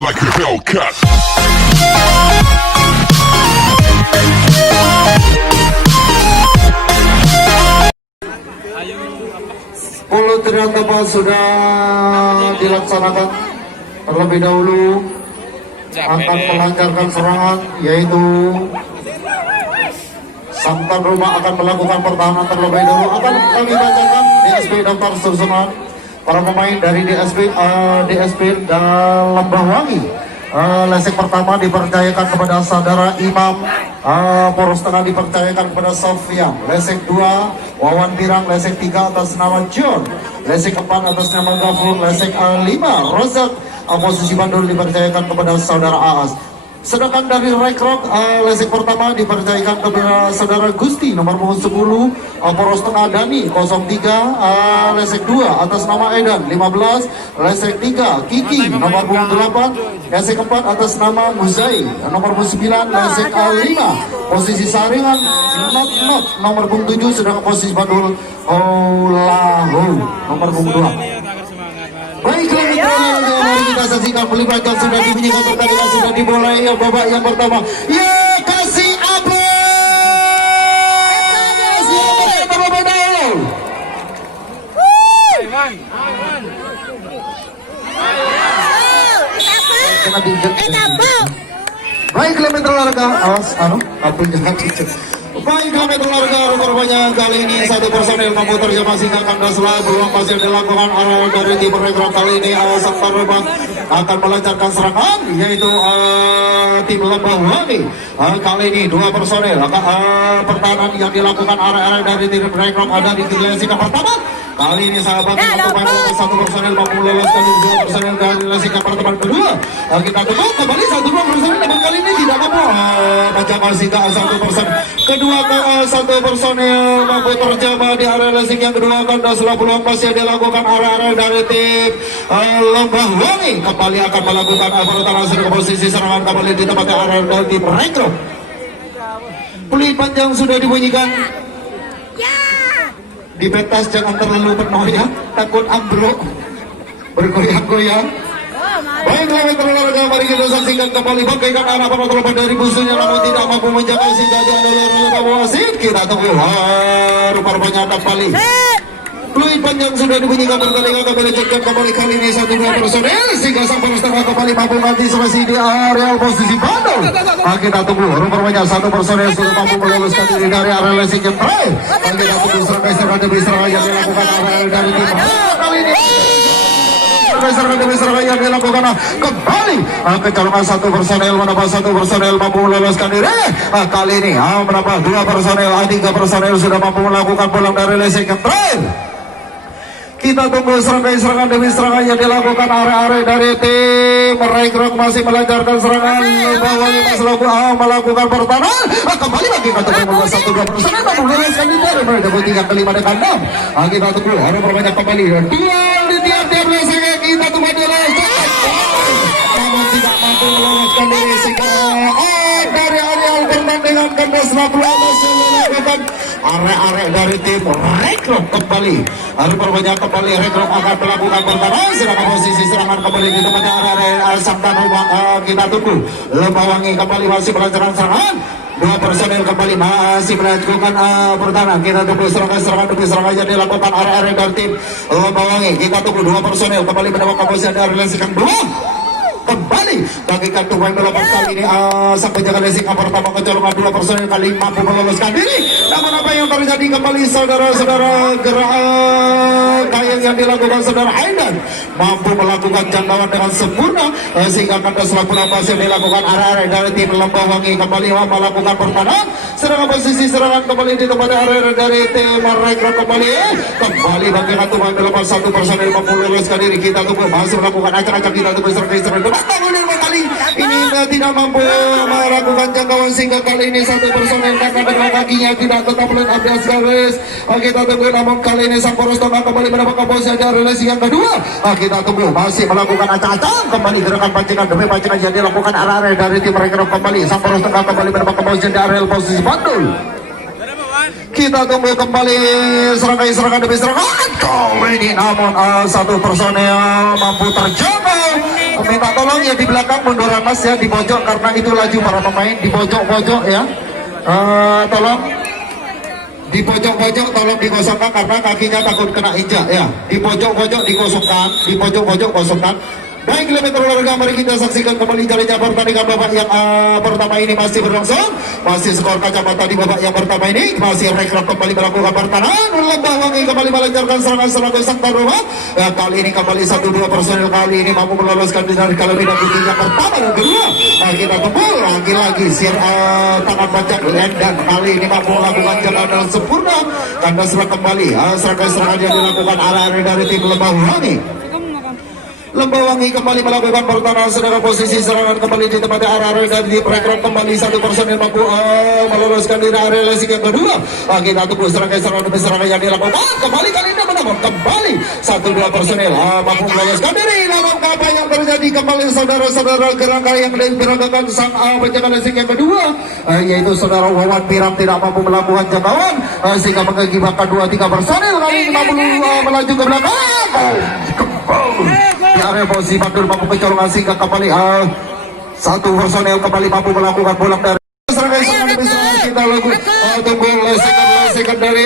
like a Hellcat. Puluh teriak tepat sudah dilaksanakan terlebih dahulu. Akan melancarkan serangan, yaitu sang tuan rumah akan melakukan pertahanan terlebih dahulu. Akan kami bacakan DSP daftar susunan para pemain dari DSP dan Lembahwangi. Lesek pertama dipercayakan kepada saudara Imam, poros tengah dipercayakan kepada Sofian. Lesek 2 Wawan Pirang, lesek 3 atas nama John, lesek 4 atas nama Gafur, lesek 5 Rozak. Posisi bandul dipercayakan kepada saudara Aas. Sedangkan dari Rekrok, lesek pertama dipercayakan kepada saudara Gusti nomor 10, poros tengah Dani 03, lesek 2 atas nama Edan 15, lesek 3 Kiki nomor 8, lesek 4 atas nama Muzai nomor 9, lesek 5 posisi saringan Not nomor 7, sedangkan posisi bandul Olahu nomor 2. Baiklah mari kita saksikan pelibatan sudah dibunyikan pertandingan sudah dimulai babak yang pertama. Ya kasih apa? Baiklah mitra olahraga, awas apa jangan baiklah mitra olahraga, rupanya kali ini satu personil komputer yang masih akan daslah peluang pasir dilakukan arah dari tim Rekrok. Kali ini sang Tarubang akan melancarkan serangan, yaitu tim Lembahwangi. Kali ini dua personil pertahanan yang dilakukan arah dari tim Rekrok ada di lesi pertama. Kali ini sahabat satu personil mampu meloloskan dua personil dari lesi pertama kedua. Kita tunggu kembali satu personil, namun kali ini tidak mampu menjaga sehingga satu personil kedua satu personil mampu terjamah di area lesi yang kedua. Kanda setelah peluang pasir dilakukan arah dari tim Lembahwangi kembali akan melakukan pertahanan ke posisi serangan kembali di tempat arah dari tim Rekrok. Peluit panjang sudah dibunyikan. Di pentas jangan terlalu penuh ya, takut ambruk bergoyang-goyang. Baiklah mitra olahraga, mari kita saksikan kembali bagaikan arah para korban dari musuhnya namun tidak mampu menjaga sehingga dia adalah wasit. Kita tunggu rupanya kembali. Peluit panjang sudah dibunyikan pertandingan kembali cekkan kembali kali ini satu dua personel sehingga sang poros tengah kembali mampu mengantisipasi di area posisi bandul. Kita tunggu rupanya satu personel sudah mampu meloloskan diri dari area lesi yang terakhir. Kita tunggu serangan demi serangan yang dilakukan area dari tim kali ini. Serangan demi serangan yang dilakukan kembali kecolongan satu personel menambah satu personel mampu meloloskan diri. Kali ini menambah dua personel, tiga personel sudah mampu melakukan pulang dari lesi yang terakhir. Kita tunggu serangan demi serangan yang dilakukan area dari tim Rekrok masih melancarkan serangan. Lembahwangi masih melakukan pertahanan. Kembali lagi kita tunggu satu dua personel mampu meloloskan diri. Mereka bertiga kelima dan enam. Kita tunggu ada perbanyak kembali duel di tiap-tiap lesi. Kita tunggu dia namun tidak mampu meloloskan diri sehingga dari areal pertandingan kandas 60 masih melakukan area dari tim Rekrok kembali. Ada perbanyak kembali Rekrok akan melakukan pertahanan sedangkan posisi serangan kembali di tempatnya area sang Tanubang. Kita tunggu Lembahwangi kembali masih melancarkan serangan. Dua personel kembali masih melakukan pertahanan. Kita tunggu serangan demi serangan yang dilakukan area dari tim Lembahwangi. Kita tunggu dua personel kembali mendapatkan posisi dari lesikan dua. Kembali bagikan pemain melakukan kali ini sang penjaga lesi yang pertama kecolongan dua personel kali mampu meloloskan diri. Namun apa yang terjadi kembali saudara-saudara, gerakan yang dilakukan saudara Aidan mampu melakukan jangkauan dengan sempurna sehingga kandas lakukan pasir dilakukan area dari tim Lembahwangi kembali melakukan pertahanan. Sedangkan posisi serangan kembali di tempat area dari tim Rekrok kembali bagikan pemain melakukan satu personel mampu meloloskan diri. Kita tunggu masih melakukan acak-acak. Kita tunggu serangan bangun kali ini tidak mampu melakukan jangkauan sehingga kali ini satu personel karena dengan kakinya tidak tetap line up di garis. Kita tunggu namun kali ini sang poros tengah kembali mendapatkan posisi dari lesi yang kedua. Kita tunggu masih melakukan acak-acak kembali gerakan pancingan demi pancingan yang dilakukan area dari tim Rekrok kembali. Sang poros tengah kembali mendapatkan posisi dari posisi bandul. Kita tunggu kembali serangan demi serangan. Kali ini namun satu personel mampu terjaga. Minta tolong ya di belakang munduran mas ya, di pojok karena itu laju para pemain di pojok-pojok ya. Tolong di pojok-pojok tolong dikosongkan karena kakinya takut kena injak ya. Di pojok-pojok dikosongkan, di pojok-pojok kosongkan. Baik, kilometer olahraga, mari kita saksikan kembali jalannya pertandingan babak yang pertama ini masih berlangsung. Masih skor kacamata di babak yang pertama ini. Masih rekrut kembali melakukan pertahanan. Lembah Wangi kembali melancarkan serangan-serangan sang taruhan. Kali ini kembali 1-2 personil kali ini mampu meloloskan dari kelebihan yang pertama dan kedua. Kita tunggu lagi-lagi tangan panjang dan kali ini mampu melakukan jalan dengan sempurna. Karena serang kembali serangan-serangan yang dilakukan arah-arah dari tim Lembah Wangi. Lembah Wangi kembali melakukan pertahanan, sedangkan posisi serangan kembali di tempat arah-arah dan direkrut kembali satu personil mampu meloloskan diri area lesing yang kedua. Kita tunggu serangan demi serangan yang dilakukan kembali kali ini menang kembali 1-2 personil mampu meloloskan diri. Namun apa yang terjadi kembali saudara-saudara gerakan yang diperagakan sang penjaga lesing yang kedua, yaitu saudara Wawan Piram tidak mampu melakukan jangkauan sehingga mengakibatkan 2-3 personil kali ini mampu melaju ke belakang. Di area posisi Pandur mampu kecolongan sehingga kembali satu personel kembali mampu melakukan bolak dari serangan kita lagu tunggu lesekan dari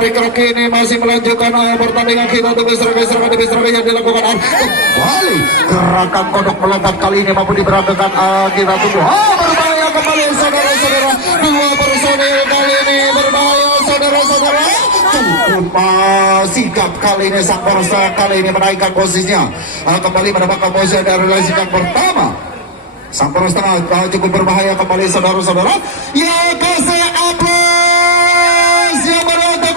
rekrut ini masih melanjutkan pertandingan. Kita tunggu serangan demi serangan yang dilakukan kembali gerakan kodok melompat kali ini mampu diberangkatkan. Kita tunggu berbahaya kembali saudara-saudara, 2 personel kali ini berbahaya saudara-saudara. Sigap kali ini sang Polresta kali ini menaikkan posisinya kembali mendapatkan posisi dari lesekan pertama. Sang Polresta cukup berbahaya kembali saudara-saudara. Ya kasih aplaus yang menonton.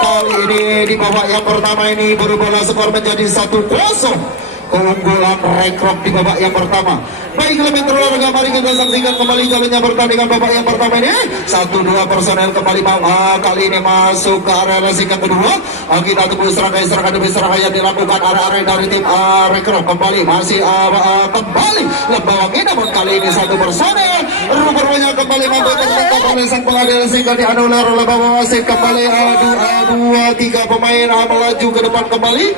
Kali ini di babak yang pertama ini berubah skor menjadi 1-0. Keunggulan rekrut di babak yang pertama. Baik, kilometer olahraga, mari kita saksikan kembali jalannya pertandingan babak yang pertama ini. 1-2 personel kembali kali ini masuk ke area lesing yang kedua. Kita tunggu serangan demi serangan yang dilakukan area dari tim rekrut kembali masih kembali Lembah Wangi, namun kali ini 1 personel rupanya kembali mampu tertangkap oleh sang pengadil sehingga dianulir oleh Bapak wasit. Kembali 2-3 pemain melaju ke depan kembali.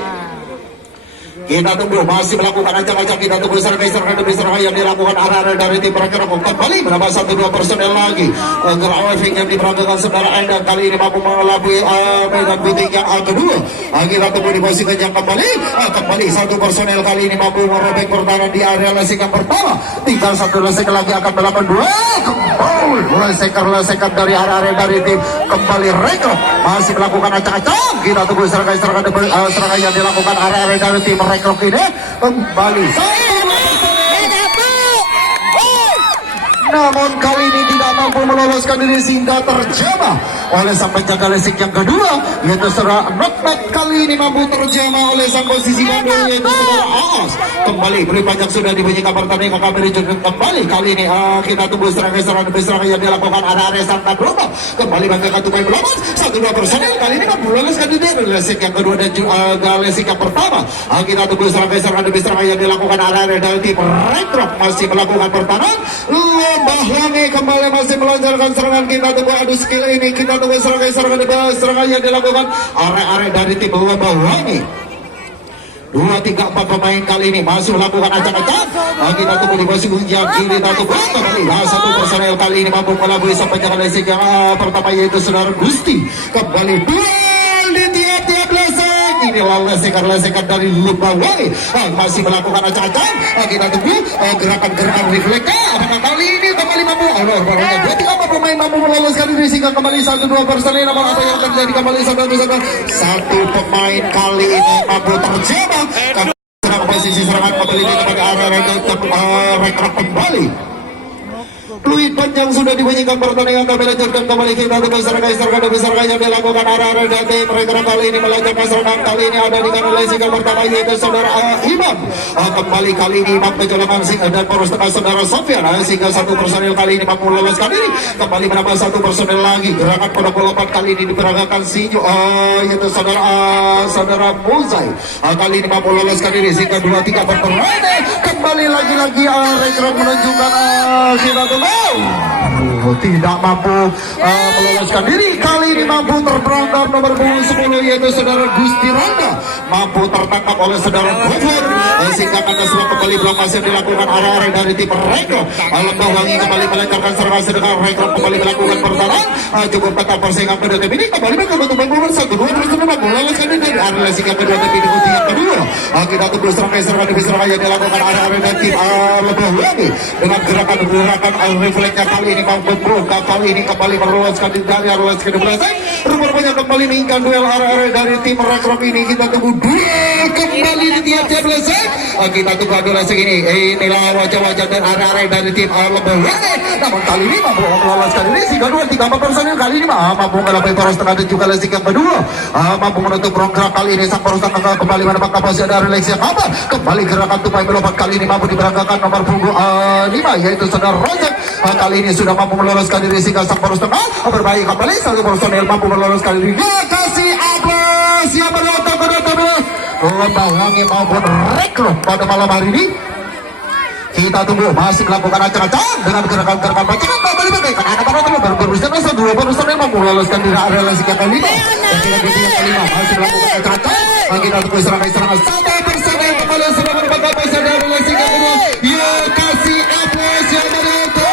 Kita tunggu masih melakukan acak-acak. Kita tunggu serangan demi serangan yang dilakukan arah-arah dari tim rekrut kembali menambah 1-2 personel lagi. Gerawing yang diperagakan saudara Anda kali ini mampu melabui medan putih yang kedua. Kita tunggu di posisi yang kembali 1 personel kali ini mampu merobek pertahanan di area lesing yang pertama. Tinggal 1 lesing lagi akan melakukan 2 lesekan dari arah-arah dari tim kembali rekrut masih melakukan acak-acak. Kita tunggu serangan yang dilakukan arah-arah dari tim rekrut ini kembali. Namun kali ini tidak mampu meloloskan diri sehingga terjebak oleh sang penjaga lesing yang kedua, yaitu saudara Notmet. Kali ini mampu terjebak oleh sang posisi bandul, yaitu saudara Aos. Kembali beri panjang sudah dibunyikan pertandingan kami dilanjutkan kembali. Kali ini kita tunggu serangan demi serangan yang dilakukan area sang berubah. Kembali banggakan tupai melompat 1-2 personel kali ini mampu meloloskan diri lesing yang kedua dan juga lesing yang pertama. Kita tunggu serangan demi serangan yang dilakukan area dari tim rekrut masih melakukan pertahanan. Lembah Wangi kembali masih melancarkan serangan. Kita tunggu adu skill ini. Kita tunggu serangan yang dilakukan area dari tim Lembah Wangi. 2-3-4 pemain kali ini masih melakukan acak-acak. Kita tunggu di posisi yang kiri. Kita tunggu kembali 1 personel kali ini mampu melabui sampai jangan lesing yang pertama, yaitu saudara Gusti. Kembali duel di tiap-tiap lesing. Inilah lesekan dari Lembah Wangi masih melakukan acak-acak. Kita tunggu gerakan-gerakan refleksnya. Apakah kali ini kembali mampu? Barunya 2-3 pemain mampu meloloskan diri sehingga kembali 1-2 personel. Namun apa yang terjadi kembali saudara-saudara? 1 pemain kali ini mampu terjebak. Posisi serangan kembali di tempat arah rekrut kembali. Fluid panjang sudah dibunyikan pertandingan kami lanjutkan kembali. Kita tunggu serangan demi serangan yang dilakukan arah-arah dari mereka kali ini melanjutkan serangan kali ini ada di kanan lesing pertama, yaitu saudara Iman. Kembali kali ini mampu kecolongan dan poros tengah saudara Sofian sehingga 1 personel kali ini mampu meloloskan diri. Kembali menambah 1 personel lagi. Gerakan kodok lompat kali ini diperagakan Sinyo, yaitu saudara Muzai. Kali ini mampu meloloskan diri sehingga 2-3 pemain kembali kembali lagi-lagi rekor menunjukkan kita tunggu. Tidak mampu meloloskan diri. Kali ini mampu terperangkap nomor punggung 10 yaitu saudara Gusti Randa, mampu tertangkap oleh saudara Gofur sehingga kata selang kembali belum masih dilakukan arah-arah dari tim Rekro. Lembah Wangi kembali melancarkan serangan sedangkan Rekro kembali melakukan pertahanan cukup ketat persaingan kedua tim ini kembali berkembang nomor 1 2 terus mampu meloloskan diri dari area sehingga kedua tim ini yang kedua kita tunggu serangan demi serangan yang dilakukan arah-arah dari tim Lembah Wangi dengan gerakan refleksnya kali ini mampu buka kali ini kembali meloloskan dari arah ke 12 rupanya kembali menginginkan duel arah-arah dari tim Rekro ini. Kita tunggu duel kembali di tiap-tiap lesek kita tunggu duel lesek ini. Inilah wajah-wajah dan arah-arah dari tim Lembah Wangi, namun kali ini mampu meloloskan diri sehingga 2-3 personil kali ini mampu melampaui poros tengah dan juga lesek yang kedua mampu menutup ruang gerak kali ini. Sang poros tengah kembali menambah kapasitas dari lesek yang apa kembali gerakan tupai melompat kali ini mampu diberangkatkan nomor punggung 5 yaitu saudara Rojak. Kali ini sudah mampu meloloskan diri sehingga sang poros tengah berbahaya kembali. Satu personil mampu meloloskan diri. Kasih aplaus yang menonton Lembah Wangi maupun Rekro pada malam hari ini. Kita tunggu masih melakukan acak-acak dengan gerakan-gerakan pacingan kembali bagaikan anak-anak teman berusaha dua personil mampu meloloskan diri area lesik yang kelima dan yang kelima masih melakukan acak-acak. Kita tunggu serangan satu personil kembali sudah merupakan kapasitas dari lesik yang kedua. Ya kasih aplaus yang menonton.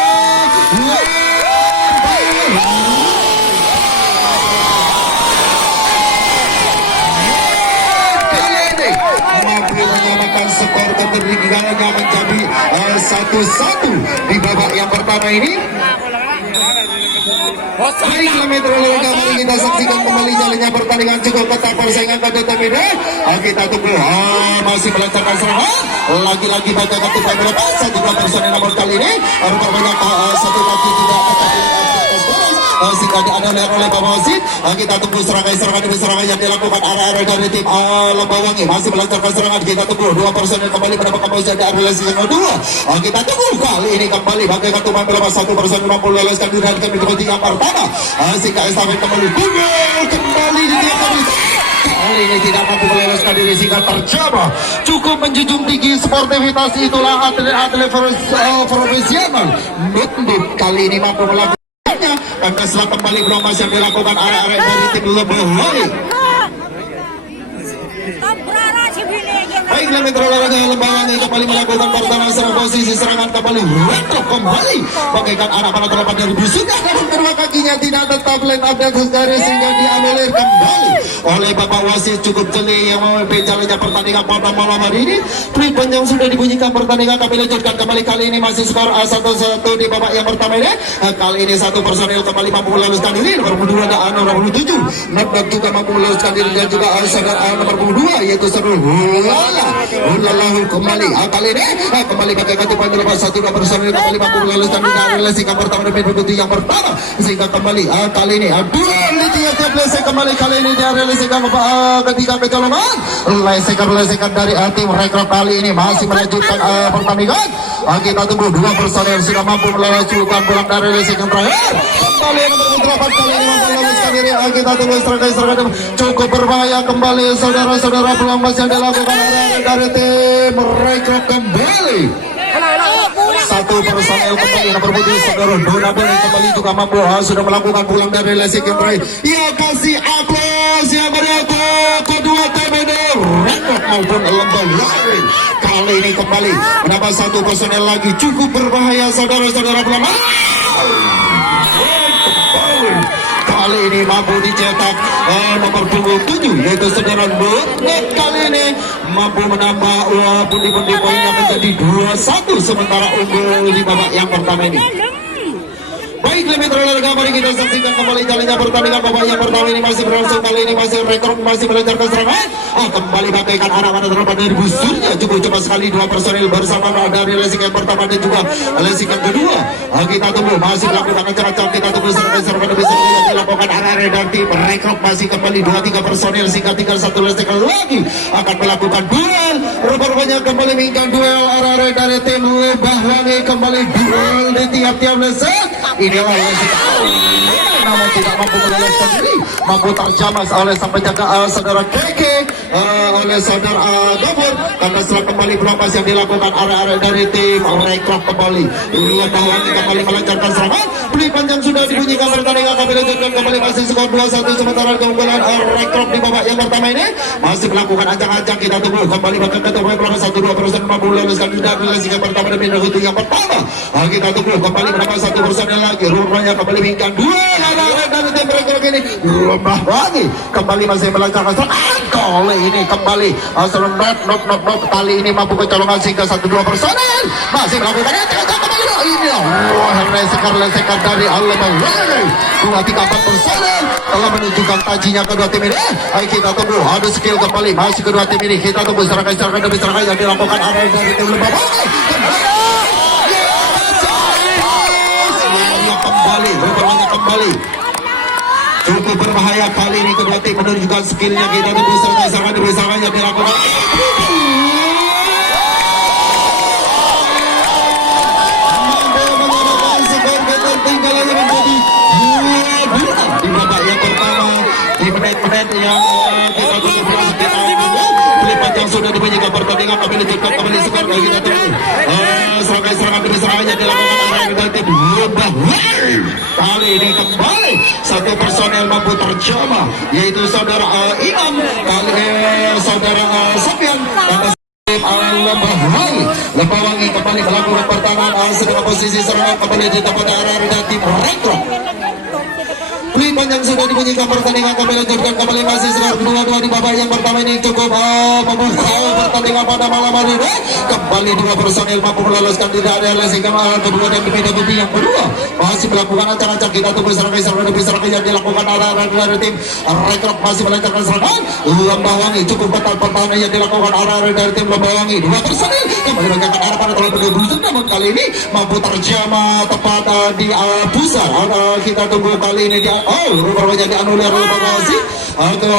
Menyamakan skor ketertinggalannya menjadi 1-1 di babak yang pertama ini. Baiklah Metro Lelaka, mari kita saksikan kembali jalannya pertandingan cukup ketat persaingan pada TPD. Kita tunggu masih melancarkan serangan lagi-lagi baca ketupai berlepas juga personil nomor kali ini berbanyak satu lagi tidak tetapi sehingga diadil oleh Bapak Wasit. Kita tunggu serangan demi serangan yang dilakukan arah-arah dari tim Lembah Wangi masih melancarkan serangan. Kita tunggu dua personil kembali mendapat kapasitas di area yang kedua. Kita tunggu kali ini kembali bagaikan tuman berlepas satu personil mampu loloskan diri dan kembali yang pertama sehingga estafet kembali kembali di tiap kali ini tidak mampu meloloskan diri sehingga terjebak. Cukup menjunjung tinggi sportivitas itulah atlet profesional. Nutut kali ini mampu melakukan karena setelah kembali bromas yang dilakukan arah-arah dari tim Lembah Wangi. Baiklah Metro Lembah Wangi kembali melakukan pertahanan serang posisi serangan kembali Retro kembali bagaikan anak panah terlepas dari busuknya namun kedua kakinya tidak tetap line up dan dari sehingga dianulir kembali oleh Bapak Wasit. Cukup jeli yang memimpin jalannya pertandingan pada malam hari ini. Tribun yang sudah dibunyikan pertandingan kami lanjutkan kembali. Kali ini masih skor 1-1 di babak yang pertama ini. Kali ini satu personil kembali mampu meloloskan diri nomor 2 dan nomor 7 Notbak juga mampu meloloskan diri dan juga nomor 2 yaitu Serul Ulalahu kembali kali ini kembali pakai katupan terlepas satu dua personil kembali mampu meloloskan diri relasi yang pertama dan begitu yang pertama sehingga kembali kali ini duel di tiap-tiap lesek kembali kali ini dia relasikan ketika kecolongan lesekan dari tim Rekro kali ini masih melanjutkan pertandingan. Kita tunggu dua personil sudah mampu meloloskan pulang dari lesek yang terakhir kembali nomor 8 kali ini mampu meloloskan diri. Kita tunggu serangan cukup berbahaya kembali saudara-saudara peluang yang dilakukan dari tim Rekro kembali. Satu personel kembali nomor putih saudara Donabel kembali juga mampu sudah melakukan pulang dari lesik yang terakhir. Ya kasih aplaus yang beriakan kedua TPD Rekro maupun Lembah Wangi. Kali ini kembali menambah satu personel lagi cukup berbahaya saudara-saudara peluang. Kali ini mampu dicetak nomor punggung 7 yaitu saudara Buknet. Kali ini mampu menambah pundi-pundi poinnya menjadi 2-1 sementara unggul di babak yang pertama ini. Baiklah Metro Lelaka, mari kita saksikan kembali jalannya pertandingan babak yang pertama ini masih berlangsung. Kali ini masih Rekro masih melancarkan serangan. Kembali bagaikan anak panah terlepas dari busurnya. Cukup cepat sekali dua personil bersama dari lesik yang pertama dan juga lesik yang kedua. Kita tunggu masih melakukan acak-acak. Kita tunggu serangan demi serangan yang dilakukan arah-arah dan tim Rekro masih kembali 2-3 personil sehingga tinggal satu lesik lagi akan melakukan duel. Rupanya kembali menginginkan duel arah-arah dari tim Lembah Wangi kembali duel di tiap-tiap lesik. Ini adalah lesik namun tidak mampu meloloskan diri. Mampu terjamas oleh sang penjaga saudara Keke, oleh saudara Gabur. Karena setelah kembali berlapas yang dilakukan area-area dari tim Rekrop kembali. Bahwa kembali melancarkan serangan. Beli panjang sudah dibunyikan pertandingan kami lanjutkan kembali masih skor 2-1 sementara keunggulan Rekrop di babak yang pertama ini masih melakukan ancang-ancang. Kita tunggu kembali bakal ketemu belakang 1-2% mampu loluskan dari lesikan pertama dan pindah untuk yang pertama. Kita tunggu kembali menambah 1% lagi. Rupanya kembali bingkan 2 dari tim Rekrop ini lembah lagi kembali masih melancarkan serangan. Kali ini kembali not kali ini mampu kecolongan sehingga 1-2 personel masih melakukan kembali ini lesekan dari Al-Mawari 2-3-4 personel telah menunjukkan tajinya kedua tim ini. Ayo kita tunggu ada skill kembali masih kedua tim ini. Kita tunggu serangan demi serangan yang dilakukan area dari tim Lembabari kembali cukup berbahaya kali ini kedua tim menunjukkan skillnya. Kita tunggu serangan demi serangan yang dilakukan di babak yang pertama di menit-menit yang kita tunggu beli panjang sudah dibunyikan pertandingan kami lanjutkan kembali skor kita tunggu serangan demi serangan yang dilakukan oleh tim Lembabari. Kali ini kembali satu personel mampu terjama yaitu saudara Imam kali saudara Sofian dan Lembabari kembali melakukan pertahanan sedang posisi serangan kembali didapat arah dari tim Rekrop. Beli panjang sudah dibunyikan pertandingan kami lanjutkan kembali masih skor 2-2 di babak yang pertama ini cukup membuka pertandingan pada malam hari ini. Kembali 2 personil mampu meloloskan diri area lesikan kedua dan demi yang kedua masih melakukan ancang-ancang. Kita tunggu serangan demi serangan yang dilakukan arah dari tim Rekrop masih melancarkan serangan. Lembabari cukup ketat pertahanan yang dilakukan arah dari tim Lembabari 2 personil kembali melancarkan arah pada telah berdua namun kali ini mampu terjama tepat di pusat. Kita tunggu kali ini dia rupanya dianulir oleh Bagasi.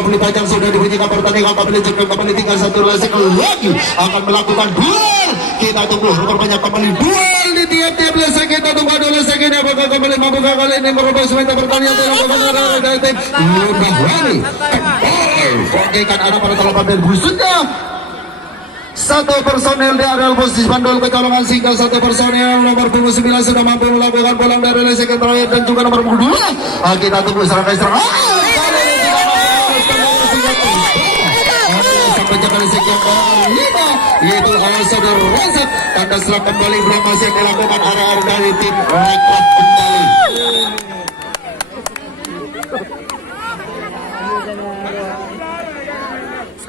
Beli panjang sudah dibunyikan pertandingan kembali lanjutkan kembali tinggal satu lesikan lagi akan melakukan duel. Kita tunggu rupanya kembali duel di tiap-tiap lesikan. Kita tunggu ada lesikan yang bakal kembali mampu kali ini merubah sementara pertandingan dilakukan dari tim Lembabari. Bagaikan ada pada telapak dan busuknya. Satu personel di area posisi bandul kecolongan sehingga satu personel nomor 29 sudah mampu melakukan bola dari lesikan terakhir dan juga nomor 2. Kita tunggu serangan sampai jaga lesikan kelima yaitu saudara Razak. Tanda selang kembali belum masih dilakukan area dari tim Rekrop kembali.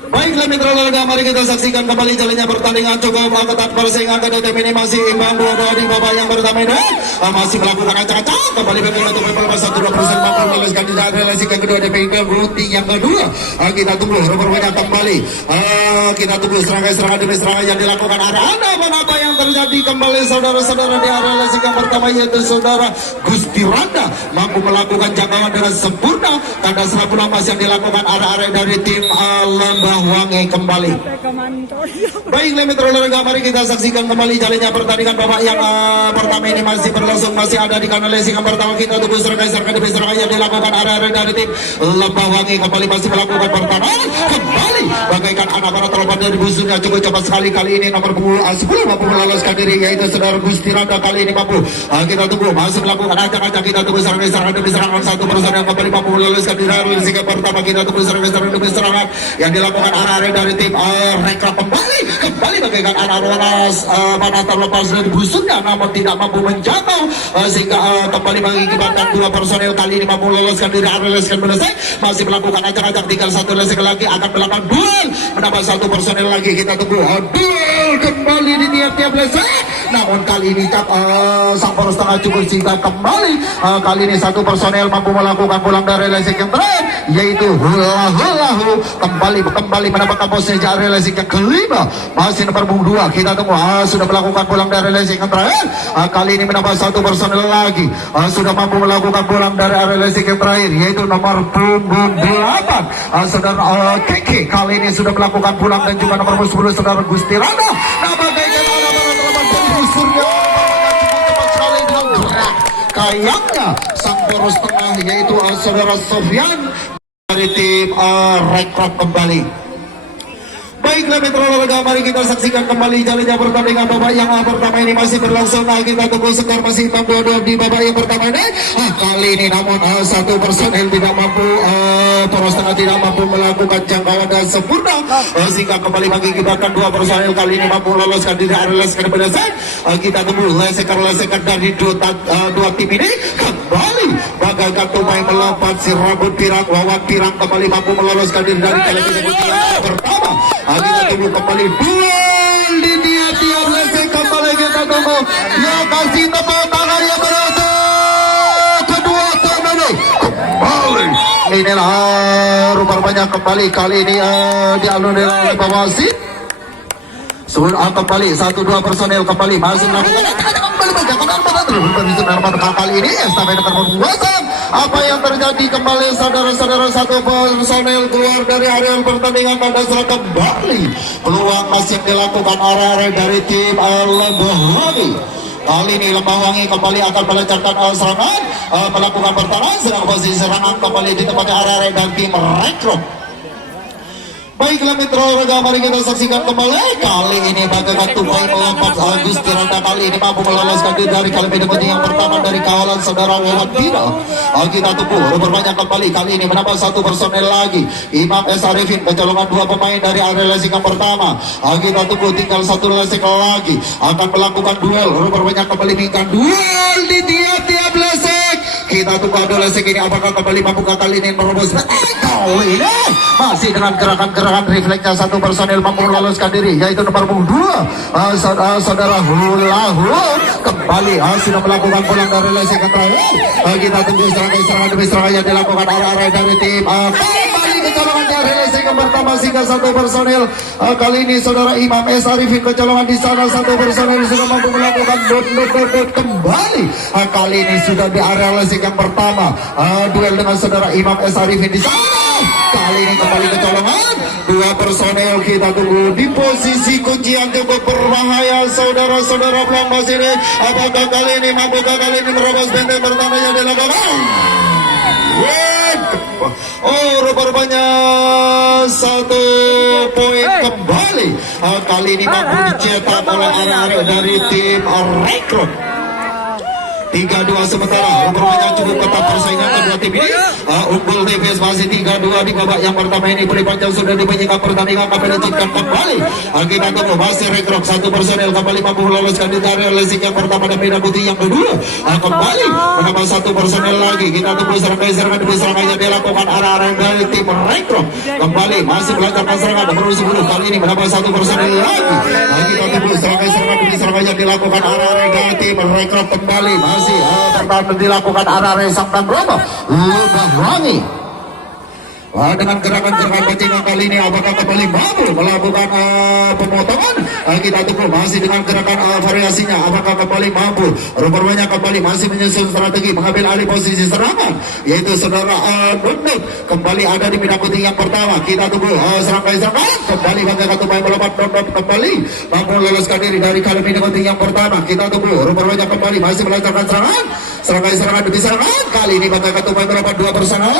Baiklah mitra olahraga, mari kita saksikan kembali jalannya pertandingan cukup ketat persaingan kedua tim ini masih imbang 2-2 di babak yang pertama ini. Masih melakukan acak-acak kembali bagaimana untuk memperlepas 1-2% mampu meloloskan di relasi ke kedua DPI ke gunting yang kedua. Kita tunggu rupanya kembali. Kita tunggu serangan demi serangan yang dilakukan arah apa yang terjadi kembali saudara-saudara di area relasi yang pertama yaitu saudara Gusti Randa mampu melakukan jangkauan dengan sempurna. Tanda serap lamas yang dilakukan arah-arah dari tim Lembabari kembali. Baiklah mitra olahraga, mari kita saksikan kembali jalannya pertandingan babak yang pertama ini masih berlangsung, masih ada di kanal lesikan pertama. Kita tunggu serangan demi serangan yang dilakukan arah-arah dari tim Lembabari kembali masih melakukan pertahanan kembali bagaikan anak para terlompat dari busuknya cukup cepat sekali. Kali ini nomor 10 mampu meloloskan diri yaitu saudara Gusti Randa. Kali ini mampu kita tunggu masih melakukan acak-acak. Kita tunggu serangan demi serangan satu personel yang kembali mampu meloloskan diri lesikan pertama. Kita tunggu serangan demi serangan yang dilakukan arah dari tim Rekrop kembali bagaikan anak waras mana terlepas dari busuknya namun tidak mampu menjangkau sehingga kembali mengakibatkan 2 personel kali ini mampu meloloskan diri area lesikan selesai. Masih melakukan acak-acak tinggal satu lesikan lagi akan melakukan duel menambah 1 personel lagi. Kita tunggu duel kembali di tiap-tiap lesikan namun kali ini sang poros tengah cukup singkat kembali. Kali ini 1 personel mampu melakukan pulang dari lesikan yang terakhir yaitu Hulahu kembali mendapatkan posisi area lesikan kelima masih nomor 2. Kita tunggu sudah melakukan pulang dari lesikan yang terakhir. Kali ini menambah 1 personel lagi sudah mampu melakukan pulang dari area lesikan yang terakhir yaitu nomor 8 saudara Keke. Kali ini sudah melakukan pulang dan juga nomor 10 saudara Gusti Randa. Kayaknya sang poros tengah yaitu saudara Sofyan dari tim Rekrut kembali. Baiklah mitra olahraga, mari kita saksikan kembali jalannya pertandingan babak yang pertama ini masih berlangsung. Nah, kita tunggu skor masih 2-2 di babak yang pertama ini. Kali ini namun satu personel tidak mampu, poros tengah tidak mampu melakukan jangkauan dan sempurna, sehingga kembali bagi kita akan dua personel kali ini mampu loloskan diri ke pada set. Kita tunggu lesekan dari dua tim ini kembali bagaikan tumai melompat si rambut pirang, Wawan Pirang kembali mampu meloloskan diri dari televisi yang pertama. Kita tunggu kembali duel di tiap lesek kembali kita tunggu. Ya kasih tepuk tangan yang berasa kedua kembali. Inilah rupanya kembali kali ini dianulir oleh Pak Wasit. Sudah kembali 1-2 personel kembali masih melakukan kali ini estafet berpuasa. Apa yang terjadi kembali saudara-saudara, satu personel keluar dari area pertandingan pada setelah kembali peluang masih dilakukan arah dari tim Lembahwangi. Kali ini Lembahwangi kembali akan melancarkan serangan, melakukan pertahanan, sedang posisi serangan kembali di tempat area dan tim Rekrut. Baiklah mitra olahraga, mari kita saksikan kembali. Kali ini bagaikan tupai melompat Agus Tiranda kali ini mampu meloloskan diri dari kali penting yang pertama dari kawalan saudara Wawan Pirang. Kita tunggu berbanyak kembali kali ini menambah satu personel lagi. Imam S. Arifin kecolongan dua pemain dari area lesik yang pertama. Kita tunggu tinggal satu lesik lagi akan melakukan duel. Berbanyak kembali menginginkan duel di tiap lesik. Kita tunggu ada lesik ini apakah kembali mampu kali ini merobos. Kali ini masih dengan gerakan refleksnya satu personel mampu meloloskan diri yaitu nomor 2 saudara Hulahu kembali sudah melakukan pulang dari lesik ke terakhir. Kita tunggu serangan demi serangan yang dilakukan arah-arah dari tim kembali kecolongan dari lesik yang pertama sehingga satu personel kali ini saudara Imam S. Arifin kecolongan di sana satu personel sudah mampu melakukan dot kembali. Kali ini sudah di area lesik yang pertama duel dengan saudara Imam S. Arifin di sana. Kali ini kembali kecolongan dua personel. Kita tunggu di posisi kunci yang cukup berbahaya saudara-saudara Belambas ini. Apakah kali ini mampukah kali ini merobos benteng pertama yang dilakukan? Rupanya 1 poin kembali. Kali ini mampu dicetak oleh arah-arah dari tim Rekrut. 3-2 sementara rupanya cukup ketat persaingan kedua tim ini. Unggul TVS masih 3-2 di babak yang pertama ini. Beri panjang sudah dibunyikan pertandingan kami lanjutkan kembali. Kita tunggu masih Rekrut satu personel kembali mampu meloloskan di area lesik yang pertama dan merah putih yang kedua kembali menambah satu personel lagi. Kita tunggu serangan demi serangan yang dilakukan arah-arah dari tim Rekrut kembali masih melancarkan serangan nomor 10 kali ini menambah satu personel lagi. Kita tunggu serangan demi serangan yang dilakukan arah-arah dari tim Rekrut kembali masih pertahanan dilakukan arah-arah Sabtan Bromo Lembahwangi. Dengan gerakan-gerakan bajingan kali ini apakah kembali mampu melakukan pemotongan? Kita tunggu masih dengan gerakan variasinya apakah kembali mampu rupanya kembali masih menyusun strategi mengambil alih posisi serangan yaitu saudara Nunut kembali ada di bidang putih yang pertama. Kita tunggu serangan kembali bagaikan tupai melompat Nunut kembali mampu loloskan diri dari kali bidang putih yang pertama. Kita tunggu rupanya kembali masih melancarkan serangan demi serangan kali ini bagaikan tupai melompat dua personel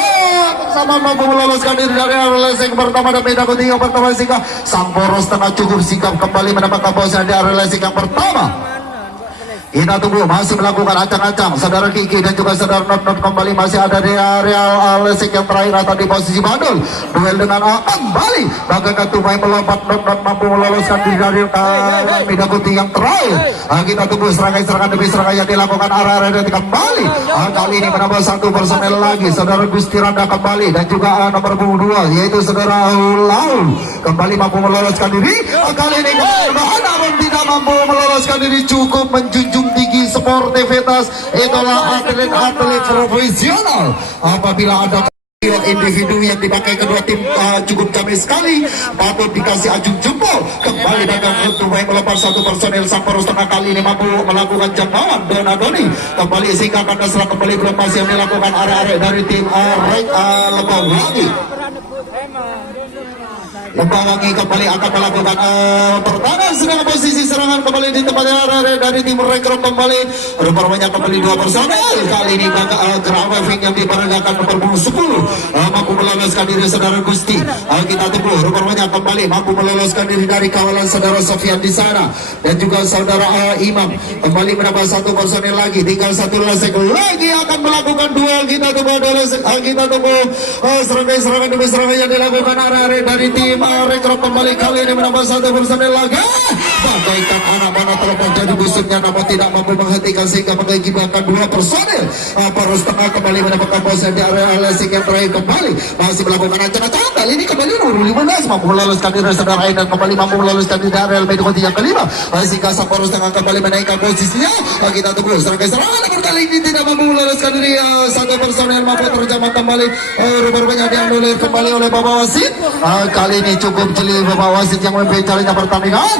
sama mampu meloloskan diri dari area lesik pertama dan beda putih yang pertama sehingga sang poros tengah cukup sikap kembali mendapatkan posisi di area lesik yang pertama. Kita tunggu masih melakukan ancang-ancang saudara Kiki dan juga saudara Not kembali masih ada di area lesik yang terakhir atau di posisi Badul. Duel dengan kembali bagaikan tumai melompat Not mampu meloloskan diri dari beda putih yang terakhir. Kita tunggu serangan demi serangan yang dilakukan arah-arah dan kembali kali ini menambah satu personel lagi saudara Gusti Randa kembali dan juga nomor 2 yaitu saudara Hulau kembali mampu meloloskan diri. Kali ini namun tidak mampu meloloskan diri cukup menjunjung tinggi sportivitas itulah atlet-atlet profesional. Apabila ada individu yang dipakai kedua tim cukup cabai sekali patut dikasih acung jempol. Kembali dagang tumai melompat satu personel sang poros tengah kali ini mampu melakukan jangkauan Donadoni kembali sehingga karena setelah kembali belum masih yang dilakukan arah-arah dari tim Lembahwangi. Lembawangi kembali akan melakukan pertahanan, sedang posisi serangan kembali di tempat dari timur rekrut kembali. Rupanya kembali 2 personel. Kali ini Graving yang diperagakan nomor punggung 10 mampu meloloskan diri saudara Gusti. Kita tunggu. Rupanya kembali mampu meloloskan diri dari kawalan saudara Sofian di sana dan juga saudara Imam. Kembali menambah 1 personel lagi. Tinggal 1 lasek lagi akan melakukan duel. Kita tunggu kita tunggu serangan demi serangan yang dilakukan arah dari tim rekrut kembali. Kali ini menambah 1 personel lagi. Bagaikan anak panah terbang jadi busuknya namun tidak mampu menghentikan sehingga mengakibatkan 2 personel. Poros tengah kembali mendapatkan posisi di area lasik yang terakhir kembali masih melakukan ancang-ancang. Kali ini kembali nomor 15 mampu meloloskan diri saudara Aidan kembali mampu meloloskan diri dari area medical yang kelima. Sehingga sang poros tengah kembali menaikkan posisinya. Kita tunggu serangan namun kali ini tidak mampu meloloskan diri. 1 personel mampu terjamah kembali. Rupanya dianulir kembali oleh Bapak Wasit. Kali ini cukup jeli Bapak Wasit yang memimpin jalannya pertandingan.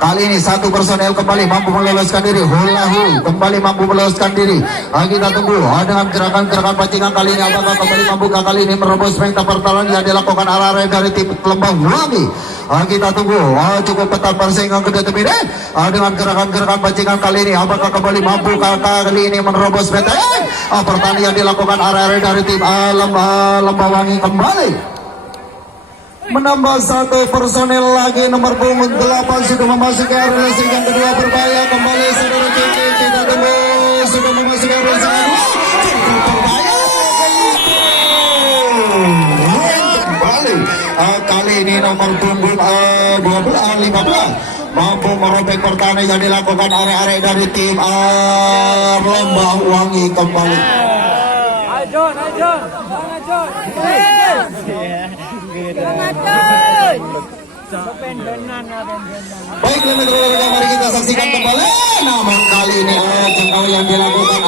Kali ini 1 personel kembali mampu meloloskan diri. Hulahu kembali mampu meloloskan diri. Kita tunggu dengan gerakan-gerakan pancingan kali ini apakah kembali mampu kali ini merobos pengta pertahanan yang dilakukan arah-arah dari tim Lembah Wangi. Kita tunggu cukup ketat persaingan kedua tim ini dengan gerakan-gerakan pancingan kali ini apakah kembali mampu kali ini menerobos pengta pertahanan yang dilakukan arah-arah dari tim Lembah Wangi kembali. Menambah 1 personel lagi nomor punggung 8 sudah memasuki area yang kedua berbahaya kembali saudara Cici. Kita tunggu sudah memasuki area yang kedua berbahaya kembali. Kali ini nomor punggung 15 mampu merobek pertahanan yang dilakukan area-area dari tim Lembah Wangi kembali. Ajon. Baiklah mitra-mitra, mari kita saksikan kembali. Namun kali ini jangkau yang dilakukan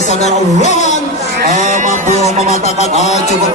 saudara Rohan mampu mematahkan cukup